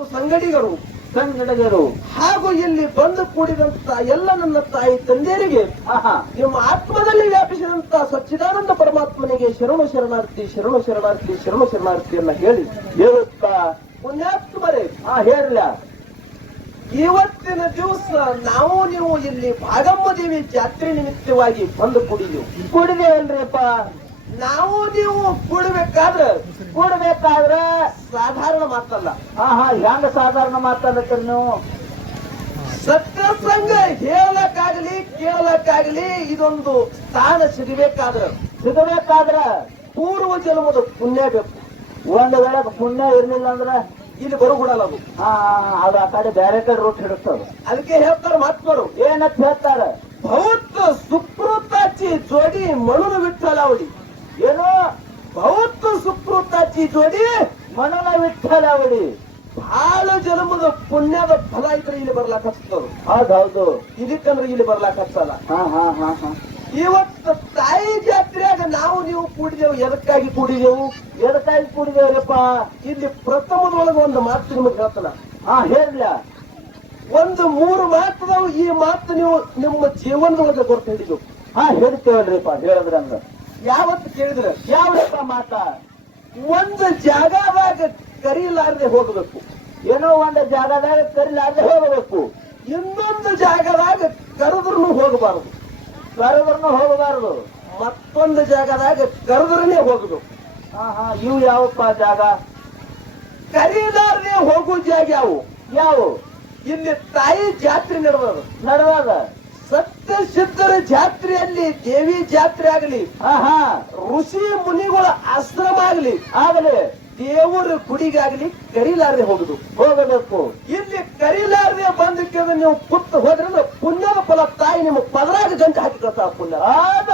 ಮತ್ತು ಸಂಗಡಿಗರು. ಸಂಗಡಗರು. ಹಾಗೂ ಇಲ್ಲಿ ಬಂದು ಕೂಡಿದಂತ ಎಲ್ಲ ನನ್ನ ತಾಯಿ ತಂದೆಯರಿಗೆ ಆಹಾ. ನಿಮ್ಮ ಆತ್ಮದಲ್ಲಿ ವ್ಯಾಪಿಸಿದಂತ ಸಚ್ಚಿದಾನಂದ ಪರಮಾತ್ಮನಿಗೆ ಶರಣು ಶರಣಾರ್ಥಿ ಶರಣು ಶರಣಾರ್ಥಿ ಶರಣು ಶರಣಾರ್ಥಿಯನ್ನ ಹೇಳಿ ಹೇಳುತ್ತಾ ಪುಣ್ಯಾತ್ಮರೇ. ಆ ಹೇಳ ಇವತ್ತಿನ ದಿವಸ ನಾವು ನೀವು ಇಲ್ಲಿ ಭಾಗಮ್ಮ ದೇವಿ ಜಾತ್ರೆ ನಿಮಿತ್ತವಾಗಿ ಬಂದು ಕೂಡಿದೆವು. ಕುಡಿದೇವಲ್ರಿಪ್ಪ ನಾವು ನೀವು ಕೂಡಬೇಕಾದ್ರೆ ಕೂಡಬೇಕಾದ್ರ ಸಾಧಾರಣ ಮಾತಲ್ಲ. ಹಾ ಹೆಂಗ ಸಾಧಾರಣ ಮಾತಾಡತ್ತೀರಿ ನೀವು? ಸತ್ಯಸಂಗ ಹೇಳಕ್ಕಾಗಲಿ ಕೇಳಕ್ಕಾಗಲಿ ಇದೊಂದು ಸ್ಥಾನ ಸಿಗಬೇಕಾದ್ರೆ. ಸಿಗಬೇಕಾದ್ರ? ಪೂರ್ವ ಜನ್ಮದ ಪುಣ್ಯ ಬೇಕು. ಒಂದ್ ವೇಳೆ ಪುಣ್ಯ ಇರ್ಲಿಲ್ಲ ಅಂದ್ರ? ಇಲ್ಲಿ ಬರುಗುಡಲ್ಲ ಅದು. ಆ ಅದು ಆ ಕಡೆ ಬೇರೆ ಕಡೆ ರೂಟ್ ಹಿಡಿಸ್ತದ ಅದಕ್ಕೆ ಹೇಳ್ತಾರೆ ಮಹಾತ್ಮರು ಏನಂತ ಹೇಳ್ತಾರ? ಭೌತ್ ಸುಕೃತಾಚಿ ಜೋಡಿ ಮಣುನ ವಿಠಲಾವಡಿ ಏನು? ಭೌತ್ ಸುಕೃತಾಚಿ ಜೋಡಿ ಮನನ ವಿಠಲ ಅವಳಿ ಬಹಳ ಜನ್ಮದ ಪುಣ್ಯದ ಫಲ ಇದ್ರೆ ಇಲ್ಲಿ ಬರ್ಲಾಕ ಹಚ್ಚೋದು ಹೌದೌದು ಇದಕ್ಕಂದ್ರೆ ಇಲ್ಲಿ ಬರ್ಲಾಕ ಹಾ ಹಾ ಹಾ ಹಾ. ಇವತ್ತು ತಾಯಿ ಜಾತ್ರೆಯಾಗ ನಾವು ನೀವು ಕೂಡಿದೆವು ಎದಕ್ಕಾಗಿ ಕೂಡಿದೆವು? ಎದಕ್ಕಾಗಿ ಕೂಡಿದೇವ್ರಪ್ಪ? ಇಲ್ಲಿ ಪ್ರಥಮದೊಳಗೆ ಒಂದು ಮಾತು ನಿಮಗೆ ಹೇಳ್ತಾನ. ಹಾ ಹೇಳ ಒಂದು ಮೂರು ಮಾತದವು ಈ ಮಾತು ನೀವು ನಿಮ್ಮ ಜೀವನದೊಳಗೆ ಗೊತ್ತು ಹಿಡಿದು ಹಾ ಹೇಳ್ತೇವಲ್ರಿಪ್ಪ ಅಂದ್ರೆ ಯಾವತ್ತು ಕೇಳಿದ್ರೆ? ಯಾವ್ದಪ್ಪ ಮಾತ? ಒಂದು ಜಾಗದಾಗ ಕರೀಲಾರದೆ ಹೋಗಬೇಕು. ಏನೋ ಒಂದು ಜಾಗದಾಗ ಕರಿಲಾರ್ದೆ ಹೋಗಬೇಕು. ಇನ್ನೊಂದು ಜಾಗದಾಗ ಕರೆದ್ರೂ ಹೋಗಬಾರದು. ಕರೆದ್ರೂ ಹೋಗಬಾರದು. ಮತ್ತೊಂದು ಜಾಗದಾಗ ಕರೆದ್ರನೇ ಹೋಗಬೇಕು. ಇವು ಯಾವಪ್ಪ ಜಾಗ? ಕರೀಲಾರದೆ ಹೋಗೋ ಜಾಗ ಯಾವು? ಯಾವು? ಇಲ್ಲಿ ತಾಯಿ ಜಾತ್ರೆ ನಡೆದದು. ನಡುವಾಗ ಸತ್ಯ ಸಿದ್ಧರ ಜಾತ್ರೆಯಲ್ಲಿ ದೇವಿ ಜಾತ್ರೆ ಆಗಲಿ. ಹಾ ಹಾ ಋಷಿ ಮುನಿಗಳ ಆಶ್ರಮ ಆಗಲಿ ಆಗಲೇ ದೇವರ ಗುಡಿಗಾಗಲಿ ಕರೀಲಾರದೆ ಹೋಗುದು, ಹೋಗಬೇಕು. ಇಲ್ಲಿ ಕರೀಲಾರದೆ ಬಂದಕ್ಕೆ ನೀವು ಕುತ್ತು ಹೋದ್ರೆ ಪುಣ್ಯದ ಫಲ ತಾಯಿ ನಿಮ್ಮ ಪದರಾಗ ಗಂಟ ಹಾಕಿ ಕಳ್ತಾಳ ಪುಣ್ಯ. ಆದ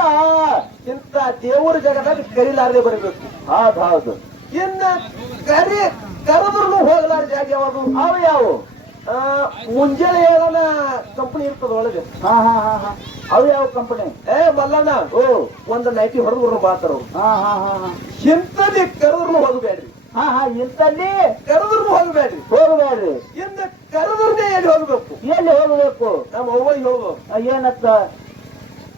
ಇಂತ ದೇವರ ಜಗದಾಗ ಕರೀಲಾರದೆ ಬರಬೇಕು. ಹೌದು ಹೌದು. ಇನ್ನ ಕರಿ ಕರೆದ್ರು ಹೋಗಲಾರ ಜಾಗ ಯಾವುದು ಅವು ಯಾವು? ಮುಂಜಾನೆ ಹೇಳೋಣ ಕಂಪನಿ ಇರ್ತದ ಒಳಗೆ. ಹಾ ಹಾ ಹಾ ಹಾ. ಅವು ಯಾವ ಕಂಪನಿ ಏ ಮಲ್ಲಣ್ಣ ಓ ಒಂದು ನೈಟಿ ಹೊಡೆದ್ರು ಬಾತರು ಹಾ ಹಾ ಹಾ ಹಾ. ಇಂಥಲ್ಲಿ ಕರೆದ್ರು ಹೋಗಬೇಡ್ರಿ. ಹಾ ಹಾ ಇಂತಲ್ಲಿ ಕರೆದ್ರು ಹೋಗಬೇಡ್ರಿ. ಹೋಗಬೇಡ್ರಿ. ಇಂದ ಕರೆದ್ರನ್ನೇ ಎಲ್ಲಿ ಹೋಗ್ಬೇಕು? ಎಲ್ಲಿ ಹೋಗಬೇಕು? ನಮ್ಮ ಅವ್ವಗೆ ಹೋಗು. ಆ, ಏನತ್ತ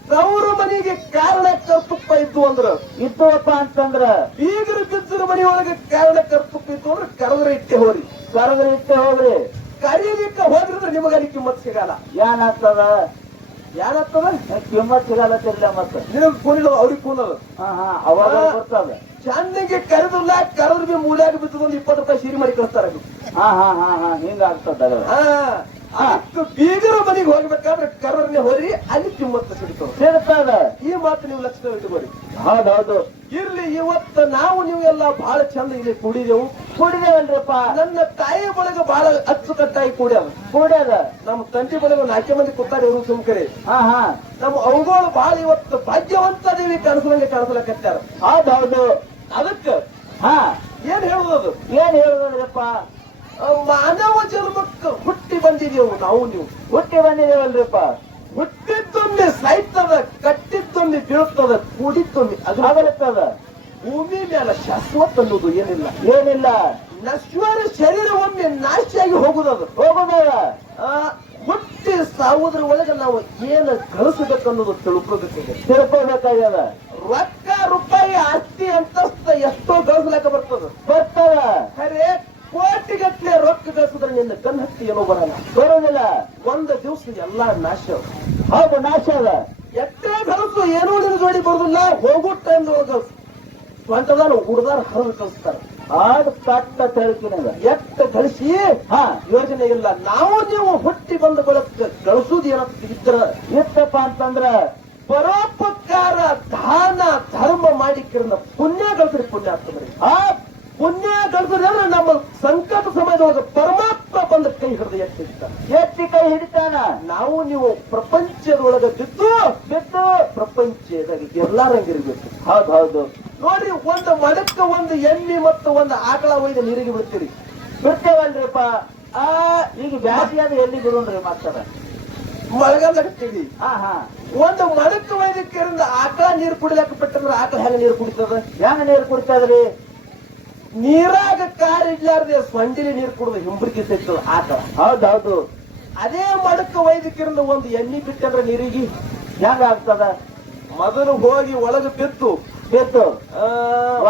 ತವ್ರ ಮನೆಗೆ ಕಾರಣ ಕರ್ತುಪ್ಪ ಇದ್ದು ಅಂದ್ರ? ಇತ್ತುವಪ್ಪ ಅಂತಂದ್ರ? ಈಗ ಬಿದ್ದರ ಮನೆಯೊಳಗೆ ಕಾರಣ ಕರ್ತುಪ್ಪ ಇತ್ತು ಅಂದ್ರೆ ಕರೆದ್ರೆ ಇಟ್ಟೆ ಹೋರಿ ಕರೆದ್ರೆ ಇಟ್ಟೆ ಹೋಗ್ರಿ. ಕರೀಲಿಕ್ಕೆ ಹೋದ್ರೆ ನಿಮಗೆ ಅಲ್ಲಿ ಕಿಮ್ಮತ್ ಸಿಗಲ್ಲ. ಏನಾಗ್ತದ? ಏನಾಗ್ತದ? ಕಿಮ್ಮತ್ ಸಿಗಲ್ಲ ತಿರ್ಲ ಮತ್ತ. ನಿನಗ್ ಕೂನಿಲ್ಲ ಅವ್ರಿಗೆ ಕೂನಲ್ಲ ಹಾ ಹಾ ಅವಾಗ ಬರ್ತದ. ಚಂದಿಗೆ ಕರೆದಿಲ್ಲ ಕರೆದ್ರು ಬಿ ಮೂಲ್ಯಾಗ ಬಿದ್ದದ ಒಂದು ಇಪ್ಪತ್ತು ರೂಪಾಯಿ ಸೀರೆ ಮಾಡಿ ಕಳಿಸ್ತಾರ ಹಾ ಹಾ ಹಾ ಹಾ ಹಿಂಗ ಆಗ್ತದ ಅದಕ್ಕೆ ಬೀಗರ ಮನೆಗೆ ಹೋಗ್ಬೇಕಾದ್ರೆ ಕರ್ರನ್ನೇ ಹೋರಿ ಅಲ್ಲಿ ಕಿಮ್ಮತ್ತು ಸಿಗ್ತದೆ. ಸಿಗ್ತದ ಈ ಮಾತು ನೀವು ಲಕ್ಷಣ ಇಟ್ಕೋರಿ ಹೌದೌದು. ಇರ್ಲಿ ಇವತ್ತು ನಾವು ನೀವೆಲ್ಲ ಬಹಳ ಚಂದ ಇಲ್ಲಿ ಕೂಡಿದೆವು. ಕುಡಿದೇವಲ್ರಿಪ್ಪ. ನನ್ನ ತಾಯಿ ಬಳಗ ಬಹಳ ಅಚ್ಚುಕಟ್ಟಾಗಿ ಕೂಡ್ಯಾವ. ಕೂಡ್ಯಾದ? ನಮ್ಮ ತಂದೆ ಬಳಗ ನಾಲ್ಕೇ ಮಂದಿ ಕೂತಾರೆ ಇವರು ಸುಮ್ಕರಿ ಹಾ ಹಾ. ನಮ್ಮ ಅವುಗಳು ಬಹಳ ಇವತ್ತು ಭಾಗ್ಯವಂತ ದೇವಿ ಕಾಣಿಸ್ದಂಗೆ ಕಾಣಿಸ್ಲಕತ್ತಾರ ಹೌದೌದು. ಅದಕ್ಕ ಹಾ. ಏನ್ ಹೇಳುವುದು ಏನ್ ಹೇಳುದ್ರಪ್ಪ ಮಾನವ ಜನ್ಮಕ್ಕೆ ಹುಟ್ಟಿ ಬಂದಿದೆವು ನಾವು ನೀವು. ಹುಟ್ಟಿ ಬಂದಿದೇವಲ್ರಪ್ಪ. ಹುಟ್ಟಿದ್ದೊಮ್ಮೆ ಸಾಯ್ತದ ಕಟ್ಟಿದ್ದೊಮ್ಮೆ ಬೀಳ್ತದ ಕೂಡಿದ್ದೊಂದಿ ಅದು. ಅಗಲತ್ತದ ಭೂಮಿ ಮೇಲೆ ಶಾಶ್ವತ ಅನ್ನೋದು ಏನಿಲ್ಲ. ಏನಿಲ್ಲ. ನಶ್ವರ ಶರೀರ ಒಮ್ಮೆ ನಾಶಿಯಾಗಿ ಹೋಗುದದು ಹೋಗೋದ ಹುಟ್ಟಿ ಸಾವುದ್ರ ಒಳಗೆ ನಾವು ಏನು ಕಳಿಸಬೇಕನ್ನೋದು ತಿಳ್ಕೋಬೇಕಿದೆ ತಿಳ್ಕೊಬೇಕಾಗ್ಯದ ರೊಕ್ಕ, ರೂಪಾಯಿ, ಆಸ್ತಿ, ಅಂತಸ್ತ ಎಷ್ಟೋ ಗಳಿಸ್ಲಾಕ ಬರ್ತದ. ಬರ್ತದ. ಖರೆ, ಕೋಟಿಗಟ್ಟಲೆ ರೊಕ್ಕ ಗಳಿಸಿದ್ರೆ ನಿನ್ನ ಕಣ್ಣು ಹತ್ತಿ ಏನೋ ಬರಲ್ಲ. ಬರೋದಿಲ್ಲ. ಒಂದು ದಿವಸ ಎಲ್ಲಾ ನಾಶ. ಹೌದು ನಾಶ ಅದ. ಎಷ್ಟೇ ಗಳಿಸು ಏನೋ ನಿನ್ನ ಜೋಡಿ ಬರೋದಿಲ್ಲ. ಹೋಗೋ ಟೈಮ್ ಒಳಗ ಸ್ವಂತದಾನ ಹುಡ್ದಾರ ಹರಿದು ಕಳಿಸ್ತಾರೆ ಆಗ ಕಟ್ಟ ತೆಳಕಿನಾಗ ಎತ್ತ ಗಳಿಸಿ ಹಾ ಯೋಜನೆ ಇಲ್ಲ. ನಾವು ನೀವು ಹುಟ್ಟಿ ಬಂದ ಬಳಕ ಕಳಿಸೋದು ಏನಂತ ಇದ್ರ ಎತ್ತಪ್ಪ ಅಂತಂದ್ರ ಪರೋಪಕಾರ ದಾನ ಧರ್ಮ ಮಾಡಿ ಪುಣ್ಯ ಗಳಿಸ್ರಿ ಪುಣ್ಯ ಆಗ್ತದ್ರಿ ಆ ಪುಣ್ಯ ಗಳಿಸ್ರಿ ಅಂದ್ರೆ ನಮ್ಮ ಸಂಕಟ ಸಮಯದೊಳಗೆ ಪರಮಾತ್ಮ ಬಂದ ಕೈ ಹಿಡಿದು ಎತ್ತಿರ್ತಾರೆ ಎತ್ತಿ ಕೈ ಹಿಡಿತಾನ. ನಾವು ನೀವು ಪ್ರಪಂಚದೊಳಗೆ ಬಿದ್ದು ಬಿದ್ದು ಪ್ರಪಂಚದಾಗ ಎಲ್ಲಾರಂಗಿರ್ಬೇಕು ಹೌದು ಹೌದು. ನೋಡ್ರಿ ಒಂದು ಮಡಕ್ಕ ಒಂದು ಎಮ್ಮಿ ಮತ್ತು ಒಂದು ಆಕಳ ಒಯ್ದು ನೀರಿಗೆ ಬರ್ತೀರಿ ಬಿಡ್ತೇವಲ್ರಿಪ್ಪ. ಆ ಈಗ ಬ್ಯಾಸಿಯಾದ ಎಲ್ಲಿ ಬಿಡುನ್ರಿ ಮಾಸ್ತರ? ಮಳಗಲ್ಲಿ ಹಾ ಹಾ. ಒಂದು ಮಡಕ್ಕ ವೈದ್ಯಕರಿಂದ ಆಕಳ ನೀರು ಕುಡಿಲಕ್ಕ ಬಿಟ್ಟಂದ್ರೆ ಆಕಳ ಹೆಂಗ ನೀರು ಕುಡಿತದ? ಹೆಂಗ ನೀರು ಕುಡಿತದ್ರಿ ನೀರಾಗ ಕಾರ್ ಇಡ್ಲಾರ್ದೆ ಸ್ವಂಡಿಲಿ ನೀರು ಕುಡಿದು ಹಿಂಬ್ರಿಕೆ ಸಿಗ್ತದ ಆಕಳ. ಹೌದೌದು. ಅದೇ ಮಡಕ್ಕ ವೈದ್ಯಕರಿಂದ ಒಂದು ಎಣ್ಣೆ ಬಿಟ್ಟಂದ್ರೆ ನೀರಿಗೆ ಹೆಂಗ ಆಗ್ತದ? ಮೊದಲು ಹೋಗಿ ಒಳಗೆ ಬಿತ್ತು. ಬಿತ್ತು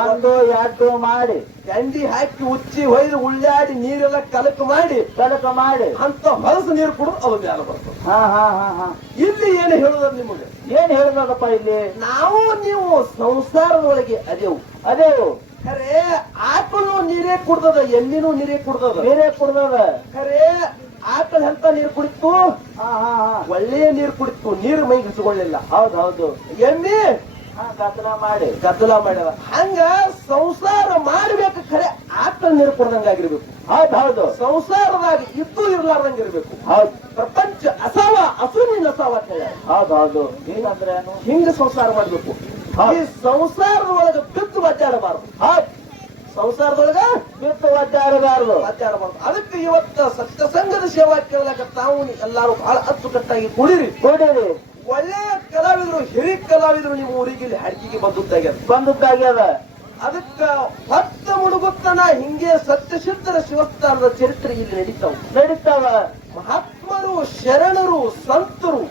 ಒಂದು ಎರಡು ಮಾಡಿ. ಕಂಡಿ ಹಾಕಿ ಉಚ್ಚಿ ಹೊಯ್ದು ಉಳ್ಳಾಡಿ ನೀರೆಲ್ಲ ಕಲಕ ಮಾಡಿ ಕಲಕ ಮಾಡಿ. ಅಂತ ಹೊಲಸು ನೀರು ಕುಡಿದು ಅವ್ರ ಮ್ಯಾಲ ಬರ್ತದೆ. ಹಾ ಹಾ ಹಾ ಹಾ. ಇಲ್ಲಿ ಏನು ಹೇಳುದ ನಿಮಗೆ? ಏನ್ ಹೇಳ್ಬೇಕಪ್ಪ ಇಲ್ಲಿ? ನಾವು ನೀವು ಸಂಸಾರದೊಳಗೆ ಅದೇವು. ಅದೇವು. ಖರೆ ಆಕಳು ನೀರೇ ಕುಡ್ದದ ಎಲ್ಲಿನೂ ನೀರೇ ಕುಡ್ದದ. ನೀರೇ ಕುಡ್ದದ. ಖರೆ ಆಕಳ ಎಂತ ನೀರು ಕುಡಿತು? ಹಾ ಹಾ ಹಾ. ಒಳ್ಳೆಯ ನೀರು ಕುಡಿತು ನೀರು ಮೈಗಿಸಿಕೊಳ್ಳಿಲ್ಲ ಹೌದು ಹೌದು. ಎಮ್ಮೆ ಕತ್ಲ ಮಾಡಿ ಗದ್ದಲ ಮಾಡ್ಯಾವ. ಹಂಗ ಸಂಸಾರ ಮಾಡ್ಬೇಕು ಖರೆ ಆತ್ಮ ನೀರು ಆಗಿರ್ಬೇಕು ಹೌದ್ ಹೌದು. ಸಂಸಾರದಾಗ ಇದ್ದು ಇರ್ಲಾರ್ದಂಗ ಇರ್ಬೇಕು ಹೌದು. ಪ್ರಪಂಚ ಅಸಾವ ಅಸುನಿನ ಅಸಾವ. ಹೌದ್ ಹೌದು. ಏನಂದ್ರೆ? ಏನು ಹಿಂಗ ಸಂಸಾರ ಮಾಡ್ಬೇಕು. ಈ ಸಂಸಾರದೊಳಗ ಬಿದ್ದು ಒದ್ದಾಡಬಾರ್ದು. ಹೌದ್. ಸಂಸಾರದೊಳಗ ಬಿತ್ತು ಒದ್ದಾಡಬಾರ್ದು. ಒದ್ದಾಡಬಾರ್ದು. ಅದಕ್ಕೆ ಇವತ್ತ ಸತ್ಯಸಂಗದ ಸೇವಾ ಕೇಳಲಾಗ ತಾವು ಎಲ್ಲಾರು ಬಹಳ ಅಚ್ಚುಕಟ್ಟಾಗಿ ಕುಡಿರಿ. ಕುಡೀರಿ. ಒಳ್ಳೆಯ ಕಲಾವಿದರು ಹಿರಿ ಕಲಾವಿದರು ನಿಮ್ಮ ಊರಿಗೆ ಇಲ್ಲಿ ಹಡ್ಕಿಗೆ ಬಂದದ್ದಾಗ್ಯದ? ಬಂದದ್ದಾಗ್ಯದ. ಅದಕ್ಕ ಹೊತ್ತ ಮುಡುಗುತ್ತನ ಹಿಂಗೆ ಸತ್ಯಶುದ್ಧರ ಶಿವಸ್ಥಾನದ ಚರಿತ್ರೆ ಇಲ್ಲಿ ನಡೀತಾವ. ನಡೀತಾವ. ಮಹಾತ್ಮರು ಶರಣರು ಸಂತರು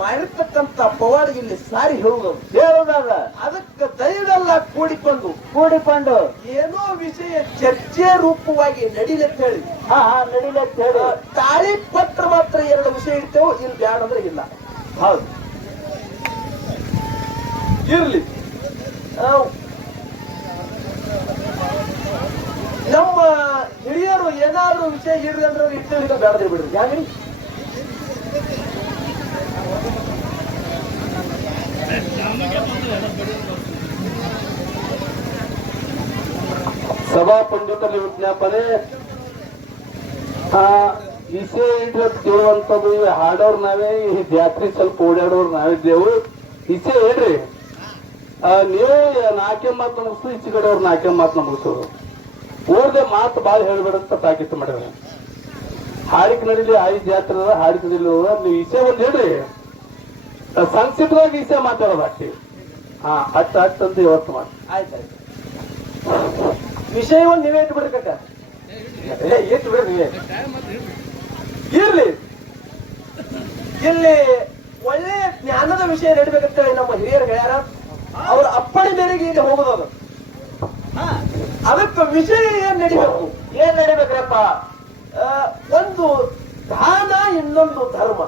ಮಾಡಿರ್ತಕ್ಕಂತ ಪವಾಡ ಇಲ್ಲಿ ಸಾರಿ ಹೇಳುವುದು ಹೇಳುದಾಗ ಅದಕ್ಕೆ ದೈವೆಲ್ಲ ಕೂಡಿಕೊಂಡು ಕೂಡಿಕೊಂಡು ಏನೋ ವಿಷಯ ಚರ್ಚೆ ರೂಪವಾಗಿ ನಡಿಲಂತ ಹೇಳಿ. ಹಾ ಹಾ ನಡಿಲಂತ ಹೇಳಿ. ತಾಳಿ ಪತ್ರ ಮಾತ್ರ ಎರಡು ವಿಷಯ ಇರ್ತೇವೆ ಇಲ್ಲಿ ಬ್ಯಾಡ ಅಂದ್ರೆ ಇಲ್ಲ. ಹೌದು. ಇರಲಿ. ನಮ್ಮ ಹಿರಿಯರು ಏನಾದ್ರೂ ವಿಷಯ ಇರಲಿ ಅಂದ್ರೆ ಇಟ್ಟು ಬೇಡದ್ರೆ ಬಿಡ್ರಿ ಯಾಕ್ರಿ ಸಭಾ ಪಂಡಿತರಲ್ಲಿ ವಿಜ್ಞಾಪನೆ ಆ ವಿಷಯ ಕೇಳುವಂಥದ್ದು ಹಾಡೋರ್ ನಾವೇ ಈ ಜಾತ್ರೆ ಸ್ವಲ್ಪ ಓಡಾಡೋರ್ ನಾವಿದ್ದೇವು ಇಸೆ ಹೇಳ್ರಿ. ನೀವು ನಾಕೆ ಮಾತು ಮುಗಿಸು ಈಚೆ ಕಡೆಯವ್ರು ನಾಕೆ ಮಾತು ಮುಗಿಸೋರು. ಓದೇ ಮಾತು ಭಾಳ ಹೇಳ್ಬೇಡಂತ ತಾಕೀತು ಮಾಡ್ಯಾರ ಹಾಡಿಕೆ ನಡೀಲಿ ಆಯಿ ಜಾತ್ರೆ ಅದ ಹಾಡಿಕೆ ನಡೀಲಿ. ನೀವು ಈಸೆ ಒಂದು ಹೇಳ್ರಿ. ಸಂಕ್ಷಿಪ್ತವಾಗಿ ವಿಷಯ ಮಾತಾಡೋದು ಅಟ್ಟಿ ಹಾ ಅಟ್ಟ ಅಟ್ಟ ಅಂತ ಇವತ್ತು ಮಾಡಿ ಆಯ್ತಾಯ್ತು ಒಂದು ನೀವೇ ಇಟ್ಬಿಡ್ರಿ ಏ, ಇಟ್ಟು ಬಿಡ್ರಿ ನೀವೇ ಇರ್ಲಿ. ಇಲ್ಲಿ ಒಳ್ಳೆ ಜ್ಞಾನದ ವಿಷಯ ನಡಿಬೇಕಂತೇಳಿ ನಮ್ಮ ಹಿರಿಯರು ಹೇಳ್ಯಾರ. ಅವ್ರ ಅಪ್ಪಣೆ ಮೇರೆಗೆ ಇಲ್ಲಿ ಹೋಗೋದು ಅದಕ್ಕೆ ವಿಷಯ ಏನ್ ನಡಿಬೇಕು? ಏನ್ ನಡಿಬೇಕ್ರಪ್ಪ? ಒಂದು ದಾನ ಇನ್ನೊಂದು ಧರ್ಮ.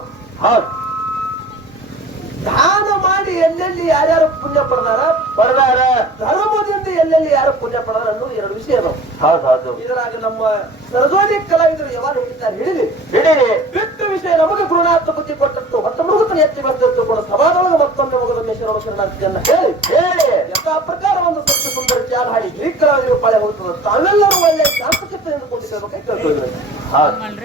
ಹೌದ್ ದಾನ ಮಾಡಿ ಎಲ್ಲೆಲ್ಲಿ ಯಾರ್ಯಾರು ಪುಣ್ಯ ಪಡೆದಾರ? ಬರ್ದಾರ ಧರ್ಮದಿಂದ ಎಲ್ಲೆಲ್ಲಿ ಯಾರು ಪುಣ್ಯ ಪಡೆದಾರ ಅನ್ನೋ ಎರಡು ವಿಷಯ ಅದಾವ ಹೌದೌದು ಹೌದು. ಇದರಾಗ ನಮ್ಮ ಸರಜೋನಿ ಕಲಾವಿದರು ಯಾವಾಗ ಹಿಡಿತಾರೆ ಹೇಳಿ. ಹೇಳಿ. ಬಿಟ್ಟು ವಿಷಯ ನಮಗೆ ಗುರುನಾಥ ಬುದ್ಧಿ ಕೊಟ್ಟದ್ದು ಹೊತ್ತ ಮೃಗತನ ಎತ್ತಿ ಬಂದದ್ದು ಕೂಡ ಸಭಾದೊಳಗೆ ಮತ್ತೊಮ್ಮೆ ಮಗದ ಶರಣ ಶರಣಾರ್ಥಿಯನ್ನ ಹೇಳಿ. ಹೇಳಿ. ಯಥಾ ಪ್ರಕಾರ ಒಂದು ಸತ್ಯ ಸುಂದರ ಚಾಲ ಹಾಡಿ ಗ್ರೀಕ್ ಕಲಾವಿದರು ಪಾಳೆ ಹೋಗ್ತದೆ ತಾವೆಲ್ಲರೂ ಒಳ್ಳೆ ಕೂಡಿಸಬೇಕಾಗಿ ಕೇಳ್ಕೊಳ್ಬೇಕು ಹೌದ್.